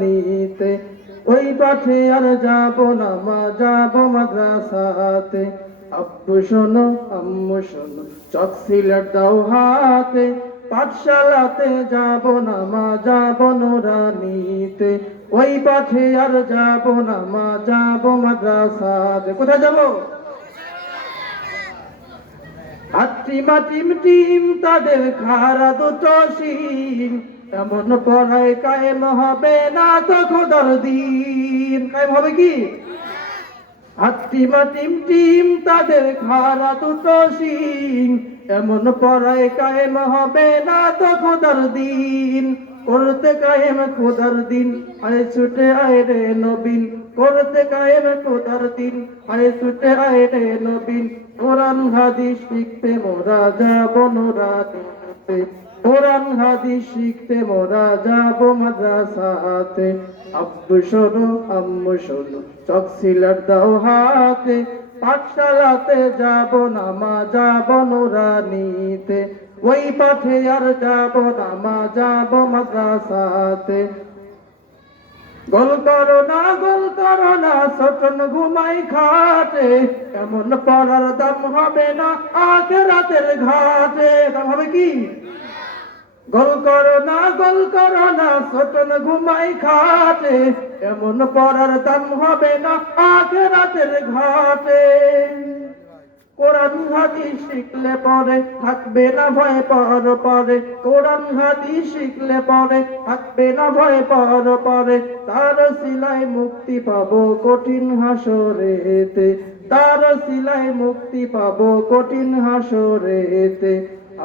নুরানিতে, ওই পাঠে আর যাব না মা, যাব মাদ্রাসাতে। আব্বু শোনো আম্মু শোনো, চক সিলেট দাও হাতে, পাঠশালাতে যাব না মা, যাব নুরানিতে, ওই পাঠে আর যাব না মা, যাব মাদ্রাসাতে। কোথায় যাব? হাত্রিমা টিম টিম তাদের খারা দুটো শিং, এমন পড়ায় কায়েম হবে না তো খোদার দিন। কায়েম হবে কি? হাত্রিমা টিম টিম তাদের খারা দুটো শিং, এমন পড়ায় কায়েম হবে না তো খোদার দিন। করতে কায়েম খোদার দিন, আয় ছুটে আয় রে নবীন, করতে কায়েম খোদার দিন, আয় ছুটে আয় রে নবীন। কোরআন হাদিস শিখতে মোরা যাব নুরানিতে, কোরআন হাদিস শিখতে মোরা যাব মাদ্রাসাতে। আব্বু শোনো আম্মু শোনো, চক সিলেট দাও হাতে, পাঠশালাতে যাব না মা, যাব নুরানিতে, ওই পাঠে আর যাব না মা, যাব মাদ্রাসাতে। গোল করো না ছোটন ঘুমাই খাটে, এমন পড়ার দাম হবে না আখিরাতের ঘাটে। দাম হবে কি? গোল করো না ছোটন ঘুমাই খাটে, এমন পড়ার দাম হবে না আখিরাতের ঘাটে। কোরআন হাদিস শিখলে পরে থাকবে না ভয় পর পরে, কোরআন হাদিস শিখলে পরে থাকবে না ভয় পর পরে। তার সিলাই মুক্তি পাবো কঠিন হাসরেতে, তার সিলাই মুক্তি পাবো কঠিন হাসরেতে।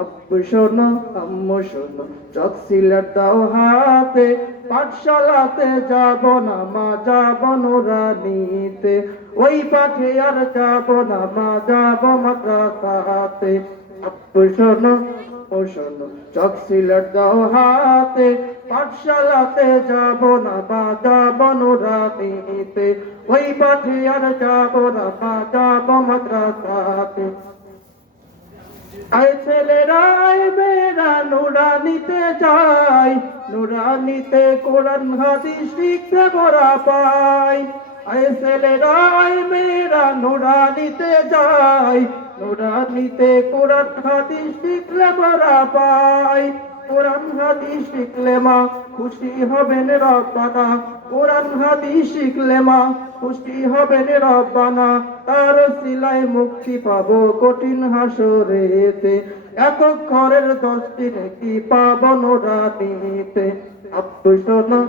আব্বু শোনো আম্মু শোনো, চক সিলেট দাও হাতে, পাঠশালাতে যাব না মা, যাব নুরানিতে, ওই পাঠে আর যাব না মা, যাব মাদ্রাসাতে। আব্বু শোনো ও শোনো, চক সিলেট দাও হাতে, পাঠশালাতে যাব না মা, যাব নুরানিতে, ওই পাঠে আর যাব না মা, যাব মাদ্রাসাতে। আয় ছেলেরা আয় মেয়েরা নুরানিতে যাই, নুরানিতে কোরআন হাদিস শিখতে মোরা পাই। আয় ছেলেরা আয় মেয়েরা নুরানিতে যাই, নুরানিতে কোরআন হাদিস শিখলে মোরা পাই। কোরআন হাদিস শিখলে মা খুশি হবেন রব্বানা, কোরআন হাদিস শিখলে মা খুশি হবেন রব্বানা। তার সিলাই মুক্তি পাবো কঠিন হাসরেতে, একক ঘরের 10টি নেকি পাবো নুরানিতে। আব্বু শোনো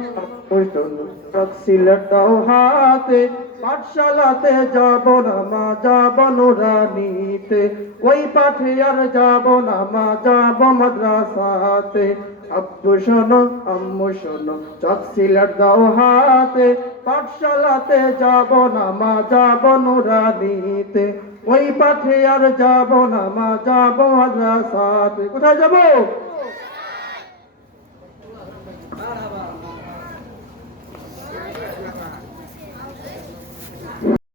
চক সিলেট দাও হাতে, পাঠশালাতে যাব না মা, যাব নুরানিতে, ওই পাঠে আর যাব না মা, যাব মাদ্রাসাতে। আব্বু শোনো আম্মু শোনো, চক সিলেট দাও হাতে, পাঠশালাতে যাব না মা, যাব নুরানিতে, ওই পাঠে আর যাব না মা, যাব মাদ্রাসাতে। কোথায় যাব?